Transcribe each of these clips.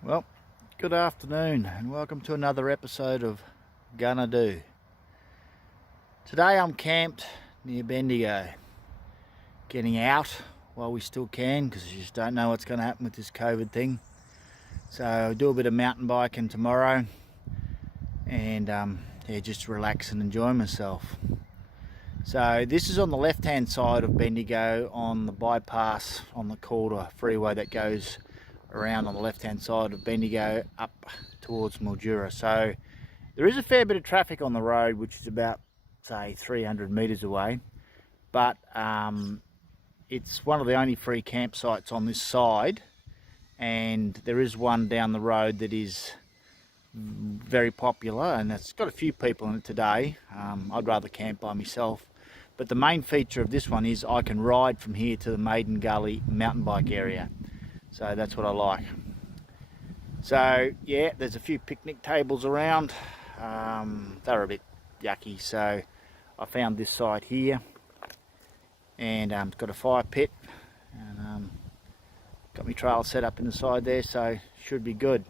Well, good afternoon and welcome to another episode of Gonna Do. Today I'm camped near Bendigo, getting out while we still can because you just don't know what's going to happen with this COVID thing. So I'll do a bit of mountain biking tomorrow and just relax and enjoy myself. So this is on the left hand side of Bendigo on the bypass on the Calder freeway that goes around on the left hand side of Bendigo up towards Mildura. So there is a fair bit of traffic on the road, which is about say 300 metres away, but it's one of the only free campsites on this side, and there is one down the road that is very popular and it's got a few people in it today. I'd rather camp by myself, but the main feature of this one is I can ride from here to the Maiden gully mountain bike area. So that's what I like. So yeah, there's a few picnic tables around. They're a bit yucky, so I found this site here, and it's got a fire pit, and got my trail set up in the side there, so should be good.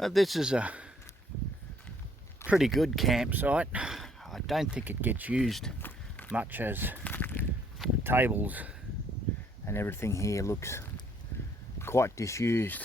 This is a pretty good campsite. I don't think it gets used much, as the tables and everything here looks quite disused.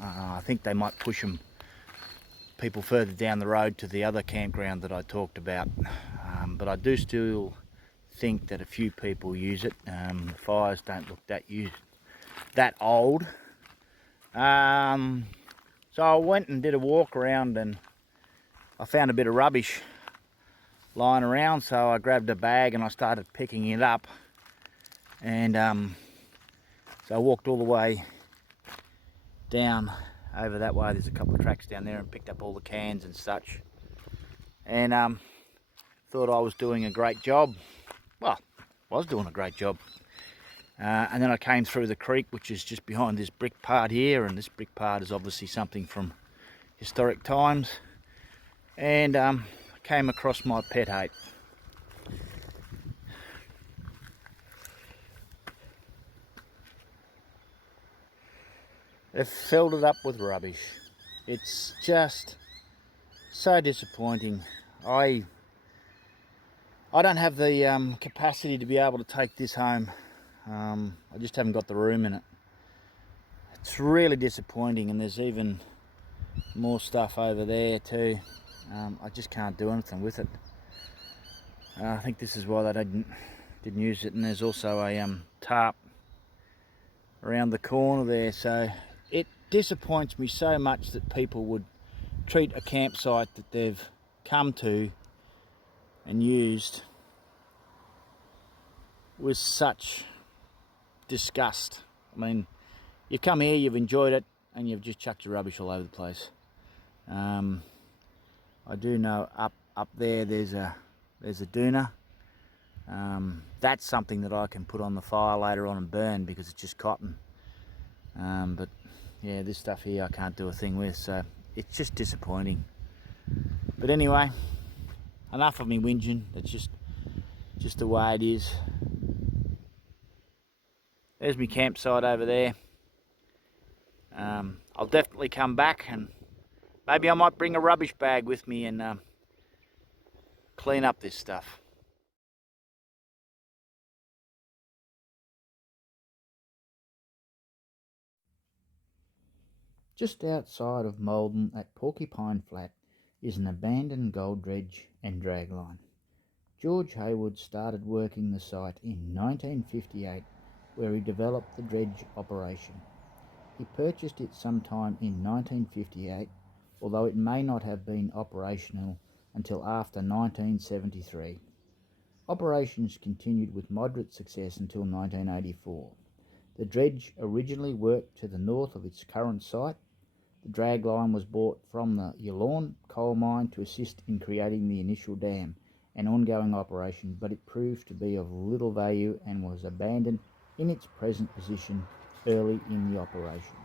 I think they might push people further down the road to the other campground that I talked about, but I do still think that a few people use it. The fires don't look that old. So I went and did a walk around and I found a bit of rubbish lying around, so I grabbed a bag and I started picking it up, and so I walked all the way down over that way. There's a couple of tracks down there, and picked up all the cans and such, and thought I was doing a great job. Well, I was doing a great job. And then I came through the creek, which is just behind this brick part here, and this brick part is obviously something from historic times, and came across my pet hate. They've filled it up with rubbish. It's just so disappointing. I don't have the capacity to be able to take this home. I just haven't got the room in it. It's really disappointing, and there's even more stuff over there too. I just can't do anything with it. I think this is why they didn't use it. And there's also a tarp around the corner there, so it disappoints me so much that people would treat a campsite that they've come to and used with such disgust. I mean, you've come here, you've enjoyed it, and you've just chucked your rubbish all over the place. I do know up there there's a doona. That's something that I can put on the fire later on and burn, because it's just cotton. But yeah, this stuff here I can't do a thing with, so it's just disappointing. But anyway, enough of me whinging. That's just the way it is. There's my campsite over there. I'll definitely come back, and maybe I might bring a rubbish bag with me and clean up this stuff. Just outside of Maldon at Porcupine Flat is an abandoned gold dredge and dragline. George Hayward started working the site in 1958, where he developed the dredge operation. He purchased it sometime in 1958, although it may not have been operational until after 1973. Operations continued with moderate success until 1984. The dredge originally worked to the north of its current site. The dragline was bought from the Yallourn coal mine to assist in creating the initial dam, an ongoing operation, but it proved to be of little value and was abandoned in its present position early in the operation.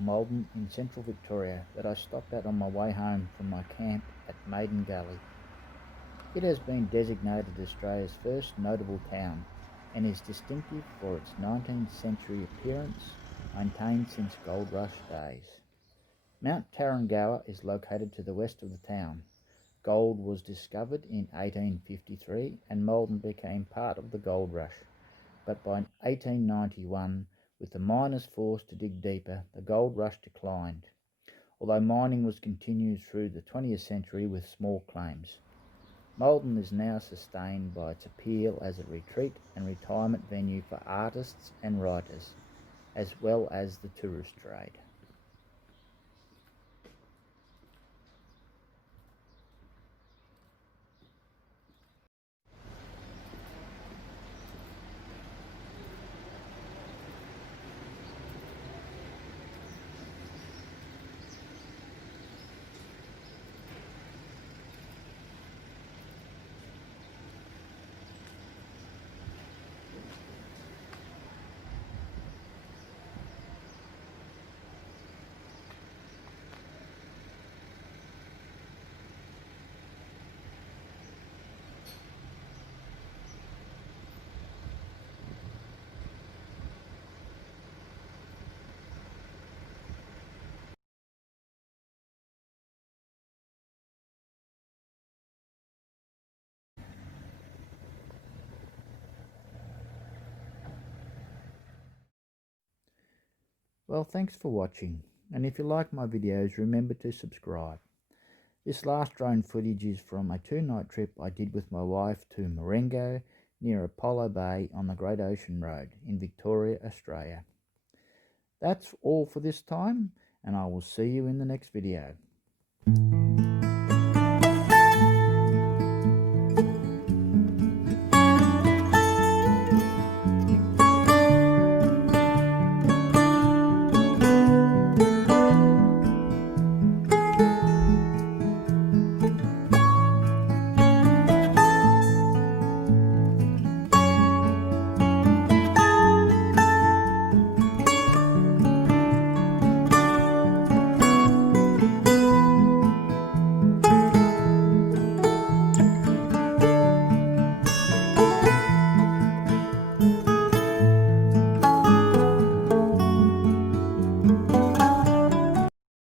Maldon in central Victoria that I stopped at on my way home from my camp at Maiden Gully. It has been designated Australia's first notable town and is distinctive for its 19th century appearance, maintained since Gold Rush days. Mount Tarrangower is located to the west of the town. Gold was discovered in 1853 and Maldon became part of the Gold Rush, but by 1891, with the miners forced to dig deeper, the gold rush declined, although mining was continued through the 20th century with small claims. Maldon is now sustained by its appeal as a retreat and retirement venue for artists and writers, as well as the tourist trade. Well, thanks for watching, and if you like my videos, remember to subscribe. This last drone footage is from a 2-night trip I did with my wife to Marengo near Apollo Bay on the Great Ocean Road in Victoria, Australia. That's all for this time, and I will see you in the next video.